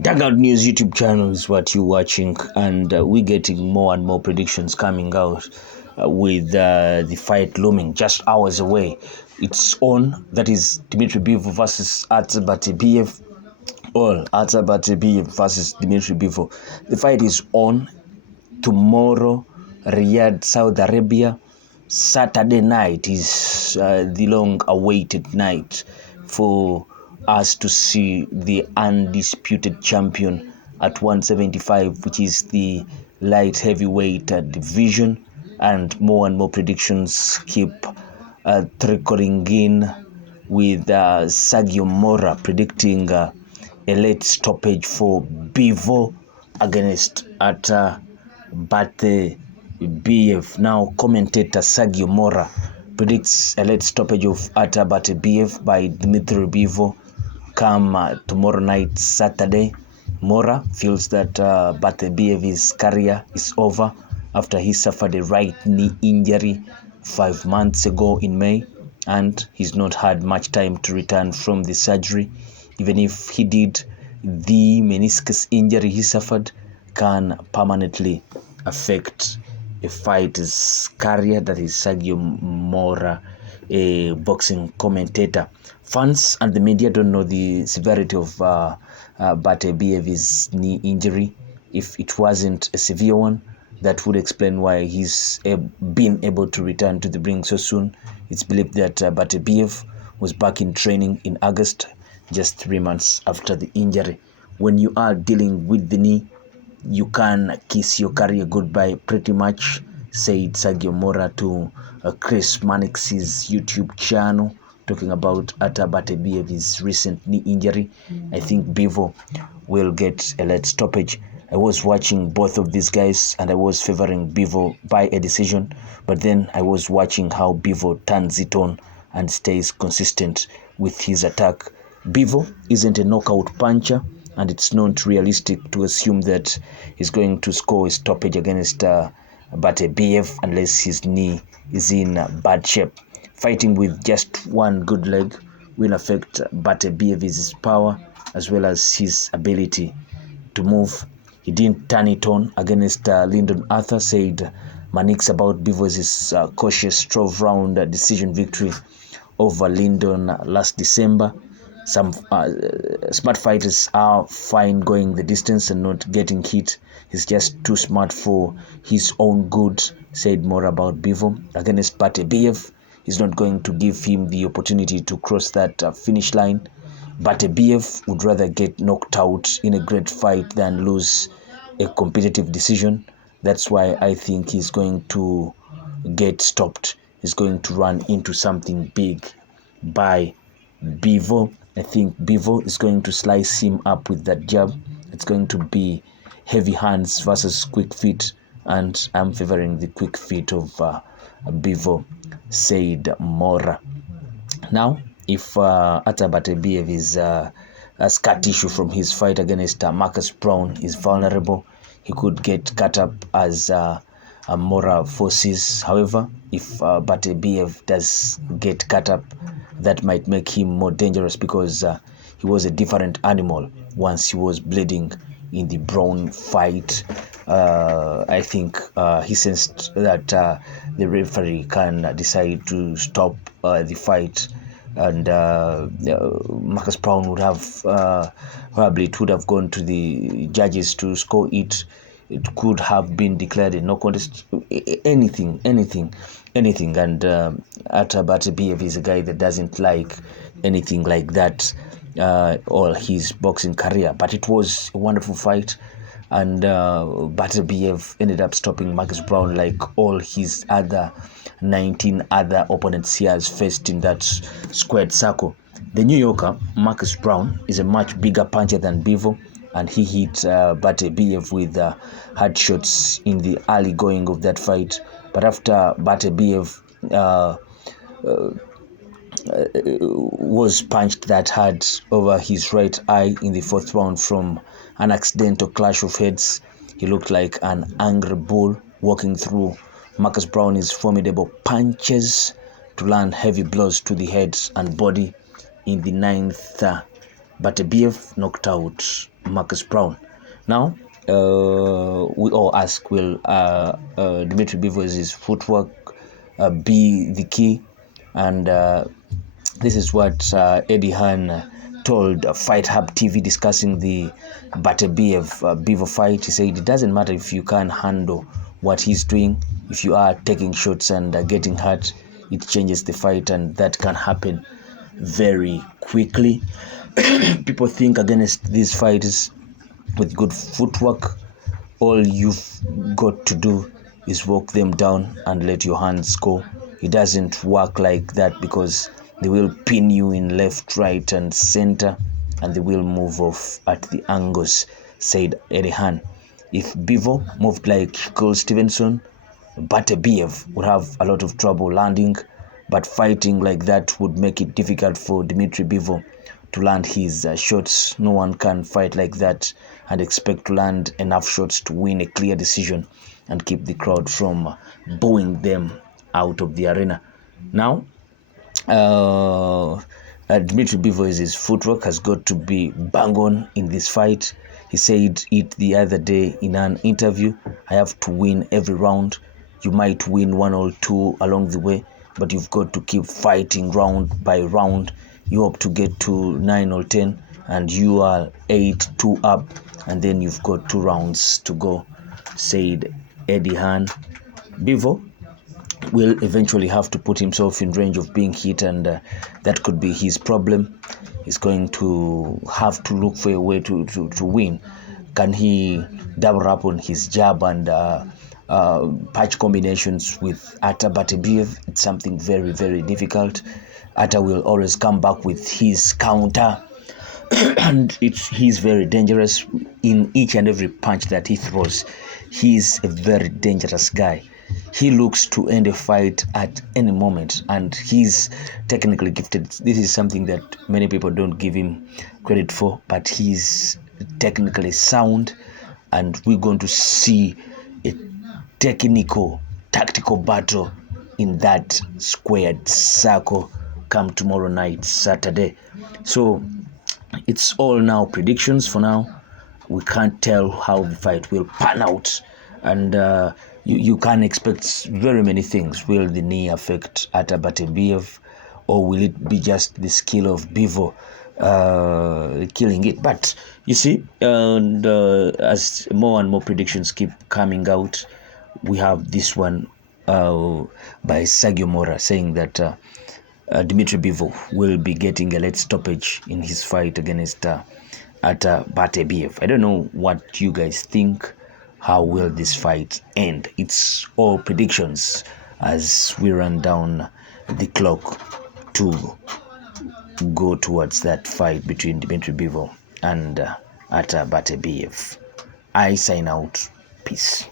Dugout News YouTube channel is what you're watching, and we're getting more and more predictions coming out with the fight looming just hours away. It's on. That is Dmitry Bivol versus Artur Beterbiev. Artur Beterbiev versus Dmitry Bivol. The fight is on tomorrow, Riyadh, Saudi Arabia. Saturday night is the long-awaited night for us to see the undisputed champion at 175, which is the light heavyweight division, and more predictions keep trickling in with Sergio Mora predicting a late stoppage for Bivol against Artur Beterbiev. Now, commentator Sergio Mora predicts a late stoppage of Artur Beterbiev by Dmitry Bivol come tomorrow night, Saturday. Mora feels that Beterbiev's career is over after he suffered a right knee injury 5 months ago in May, and he's not had much time to return from the surgery. Even if he did, the meniscus injury he suffered can permanently affect a fighter's career. That is Sergio Mora, a boxing commentator. Fans and the media don't know the severity of Beterbiev's knee injury. If it wasn't a severe one, that would explain why he's been able to return to the ring so soon. It's believed that Beterbiev was back in training in August, just 3 months after the injury. When you are dealing with the knee, you can kiss your career goodbye pretty much, said Sergio Mora to Chris Mannix's YouTube channel, talking about Artur Beterbiev's recent knee injury. I think Bivol will get a late stoppage. I was watching both of these guys and I was favoring Bivol by a decision, but then I was watching how Bivol turns it on and stays consistent with his attack. Bivol isn't a knockout puncher, and it's not realistic to assume that he's going to score a stoppage against Beterbiev unless his knee is in bad shape. Fighting with just one good leg will affect Beterbiev's power as well as his ability to move. He didn't turn it on against Lyndon Arthur, said Mannix about Bivol's cautious 12-round decision victory over Lyndon last December. Some smart fighters are fine going the distance and not getting hit. He's just too smart for his own good, said more about Bivol. Against Beterbiev, he's not going to give him the opportunity to cross that finish line. Beterbiev would rather get knocked out in a great fight than lose a competitive decision. That's why I think he's going to get stopped. He's going to run into something big by Bivol. I think Bivol is going to slice him up with that jab. It's going to be heavy hands versus quick feet, and I'm favoring the quick feet of Bivol, said Mora. Now, if Artur Beterbiev is a scar tissue from his fight against Marcus Brown is vulnerable, he could get cut up as Mora forces. However, if Beterbiev does get cut up, that might make him more dangerous because he was a different animal once he was bleeding in the Brown fight. I think he sensed that the referee can decide to stop the fight, and Marcus Brown would have probably it would have gone to the judges to score it. It could have been declared a no contest, anything. And Artur Beterbiev is a guy that doesn't like anything like that all his boxing career. But it was a wonderful fight, and Beterbiev ended up stopping Marcus Brown like all his other 19 other opponents he has faced in that squared circle. The New Yorker, Marcus Brown, is a much bigger puncher than Bivol, and he hit Beterbiev with hard shots in the early going of that fight. But after Beterbiev was punched that hard over his right eye in the fourth round from an accidental clash of heads, he looked like an angry bull walking through Marcus Brown's formidable punches to land heavy blows to the head and body in the ninth. Beterbiev knocked out Marcus Brown. Now, we all ask, will Dmitry Bivol's footwork be the key? And this is what Eddie Hearn told Fight Hub TV discussing the Bivol fight. He said it doesn't matter if you can't handle what he's doing. If you are taking shots and getting hurt, it changes the fight, and that can happen very quickly. People think against these fighters with good footwork, all you've got to do is walk them down and let your hands go. It doesn't work like that, because they will pin you in left, right, and center, and they will move off at the angles, said Eddie Hearn. If Bivol moved like Cole Stevenson, Beterbiev would have a lot of trouble landing, but fighting like that would make it difficult for Dmitry Bivol to land his shots. No one can fight like that and expect to land enough shots to win a clear decision and keep the crowd from booing them out of the arena. Now, Dmitry Bivol's footwork has got to be bang on in this fight. He said it the other day in an interview. I have to win every round. You might win 1 or 2 along the way, but you've got to keep fighting round by round. You hope to get to 9 or 10, and you are 8-2 up, and then you've got 2 rounds to go, said Eddie Hearn. Bivol will eventually have to put himself in range of being hit, and that could be his problem. He's going to have to look for a way to win. Can he double up on his jab and punch combinations with Artur Beterbiev? It's something very, very difficult. Artur will always come back with his counter, and he's very dangerous in each and every punch that he throws. He's a very dangerous guy. He looks to end a fight at any moment, and he's technically gifted. This is something that many people don't give him credit for, but he's technically sound, and we're going to see a tactical battle in that squared circle come tomorrow night, Saturday. So it's all now predictions for now. We can't tell how the fight will pan out, and you can expect very many things. Will the knee affect Artur Beterbiev, or will it be just the skill of Bivol killing it? But you see, and as more and more predictions keep coming out, we have this one by Sergio Mora saying that Dmitry Bivol will be getting a late stoppage in his fight against Artur Beterbiev. I don't know what you guys think. How will this fight end? It's all predictions as we run down the clock to go towards that fight between Dmitry Bivol and Artur Beterbiev. I sign out. Peace.